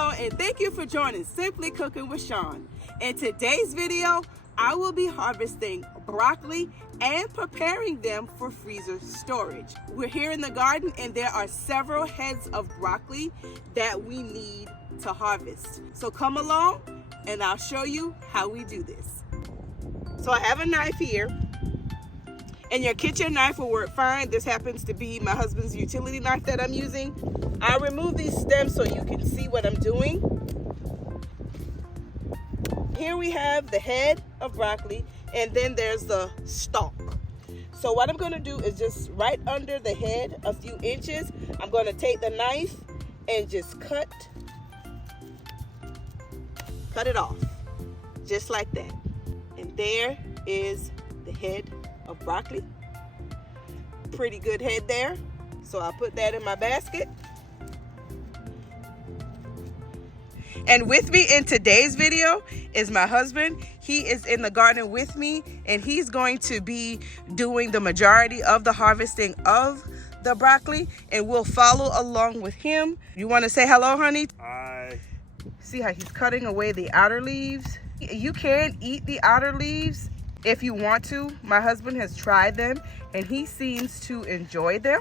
Hello, and thank you for joining Simply Cooking with Sean. In today's video, I will be harvesting broccoli and preparing them for freezer storage. We're here in the garden and there are several heads of broccoli that we need to harvest. So come along and I'll show you how we do this. So I have a knife here, and your kitchen knife will work fine. This happens to be my husband's utility knife that I'm using. I'll remove these stems so you can see what I'm doing. Here we have the head of broccoli, and then there's the stalk. So what I'm gonna do is just right under the head, a few inches, I'm gonna take the knife and just cut it off, just like that. And there is the head of broccoli. Pretty good head there. So I'll put that in my basket. And with me in today's video is my husband. He is in the garden with me, and he's going to be doing the majority of the harvesting of the broccoli, and we'll follow along with him. You want to say hello, honey? Hi. See how he's cutting away the outer leaves? You can eat the outer leaves if you want to. My husband has tried them and he seems to enjoy them.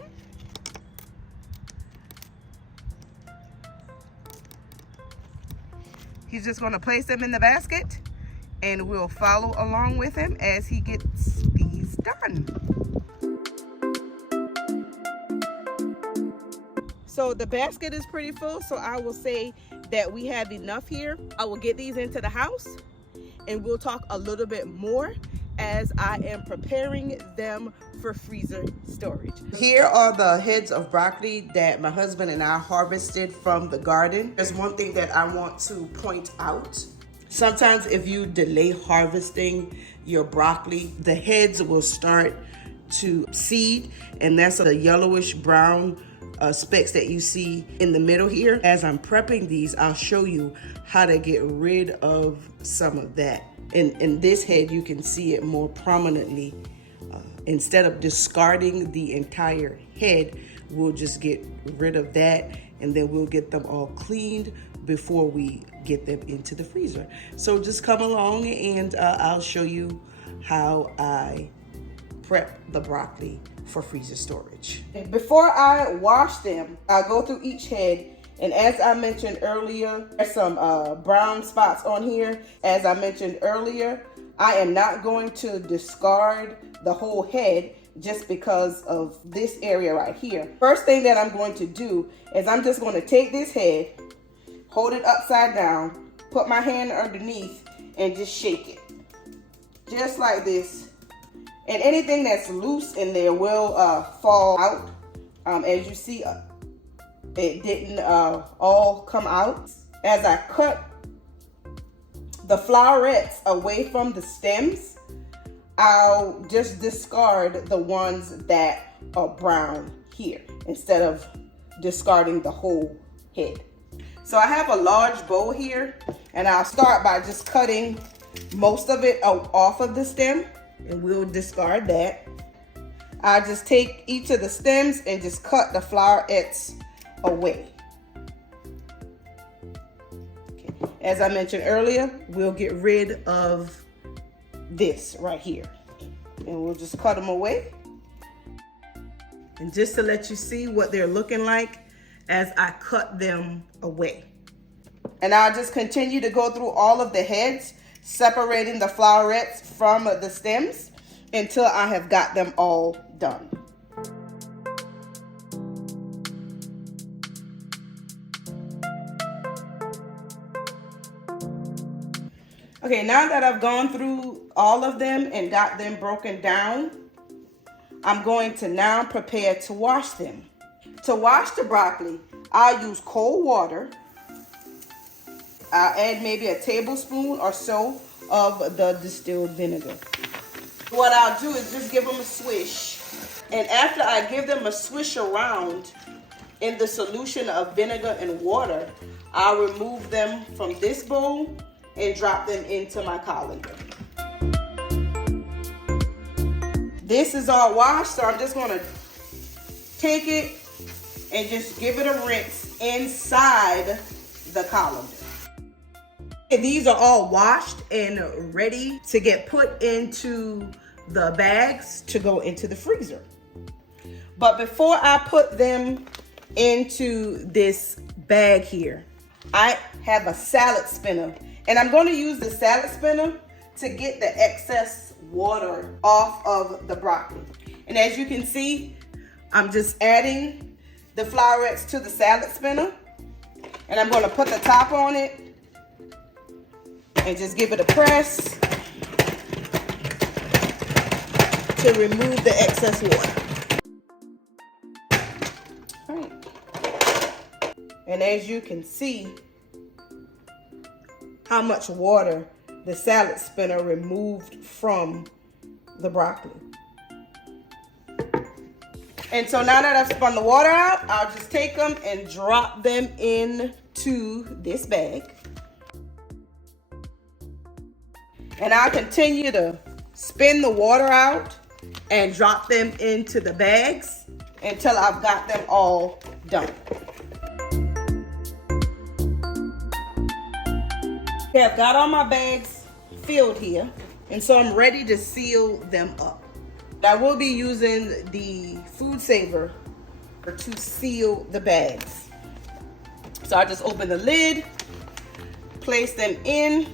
He's just going to place them in the basket and we'll follow along with him as he gets these done. So the basket is pretty full, so I will say that we have enough here. I will get these into the house and we'll talk a little bit more as I am preparing them for freezer storage. Here are the heads of broccoli that my husband and I harvested from the garden. There's one thing that I want to point out. Sometimes if you delay harvesting your broccoli, the heads will start to seed, and that's the yellowish brown specks that you see in the middle here. As I'm prepping these, I'll show you how to get rid of some of that. In this head, you can see it more prominently. Instead of discarding the entire head, we'll just get rid of that, and then we'll get them all cleaned before we get them into the freezer. So just come along and I'll show you how I prep the broccoli for freezer storage. Before I wash them, I'll go through each head. And as I mentioned earlier, there's some brown spots on here. As I mentioned earlier, I am not going to discard the whole head just because of this area right here. First thing that I'm going to do is I'm just going to take this head, hold it upside down, put my hand underneath, and just shake it. Just like this. And anything that's loose in there will fall out. As you see, it didn't all come out. As I cut the flowerets away from the stems, I'll just discard the ones that are brown here instead of discarding the whole head. So I have a large bowl here, and I'll start by just cutting most of it off of the stem, and we'll discard that. I'll just take each of the stems and just cut the flowerets away. Okay. As I mentioned earlier, we'll get rid of this right here, and we'll just cut them away. And just to let you see what they're looking like as I cut them away. And I'll just continue to go through all of the heads, separating the flowerets from the stems until I have got them all done. Okay, now that I've gone through all of them and got them broken down, I'm going to now prepare to wash them. To wash the broccoli, I'll use cold water. I'll add maybe a tablespoon or so of the distilled vinegar. What I'll do is just give them a swish. And after I give them a swish around in the solution of vinegar and water, I'll remove them from this bowl and drop them into my colander. This is all washed, so I'm just gonna take it and just give it a rinse inside the colander. These are all washed and ready to get put into the bags to go into the freezer. But before I put them into this bag here, I have a salad spinner, and I'm going to use the salad spinner to get the excess water off of the broccoli. And as you can see, I'm just adding the flowerets to the salad spinner, and I'm going to put the top on it and just give it a press to remove the excess water. All right. And as you can see how much water the salad spinner removed from the broccoli. And so now that I've spun the water out, I'll just take them and drop them into this bag. And I'll continue to spin the water out and drop them into the bags until I've got them all done. Okay, I've got all my bags filled here, and so I'm ready to seal them up. I will be using the food saver to seal the bags. So I just open the lid, place them in,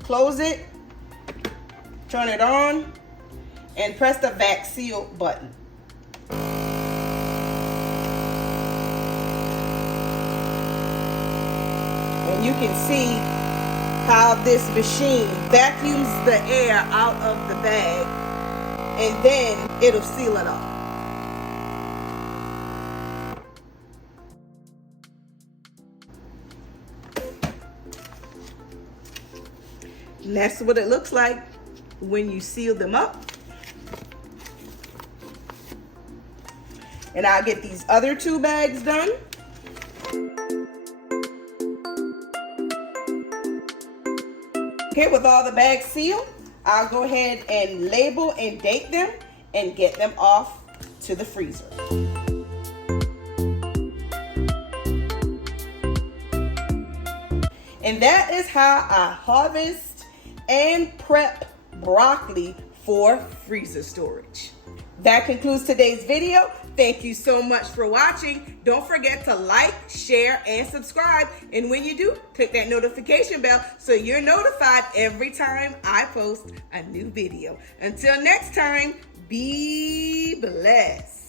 close it, turn it on, and press the vac seal button. And you can see how this machine vacuums the air out of the bag, and then it'll seal it up. And that's what it looks like when you seal them up. And I'll get these other two bags done. Okay, with all the bags sealed, I'll go ahead and label and date them and get them off to the freezer. And that is how I harvest and prep broccoli for freezer storage. That concludes today's video. Thank you so much for watching. Don't forget to like, share, and subscribe. And when you do, click that notification bell so you're notified every time I post a new video. Until next time, be blessed.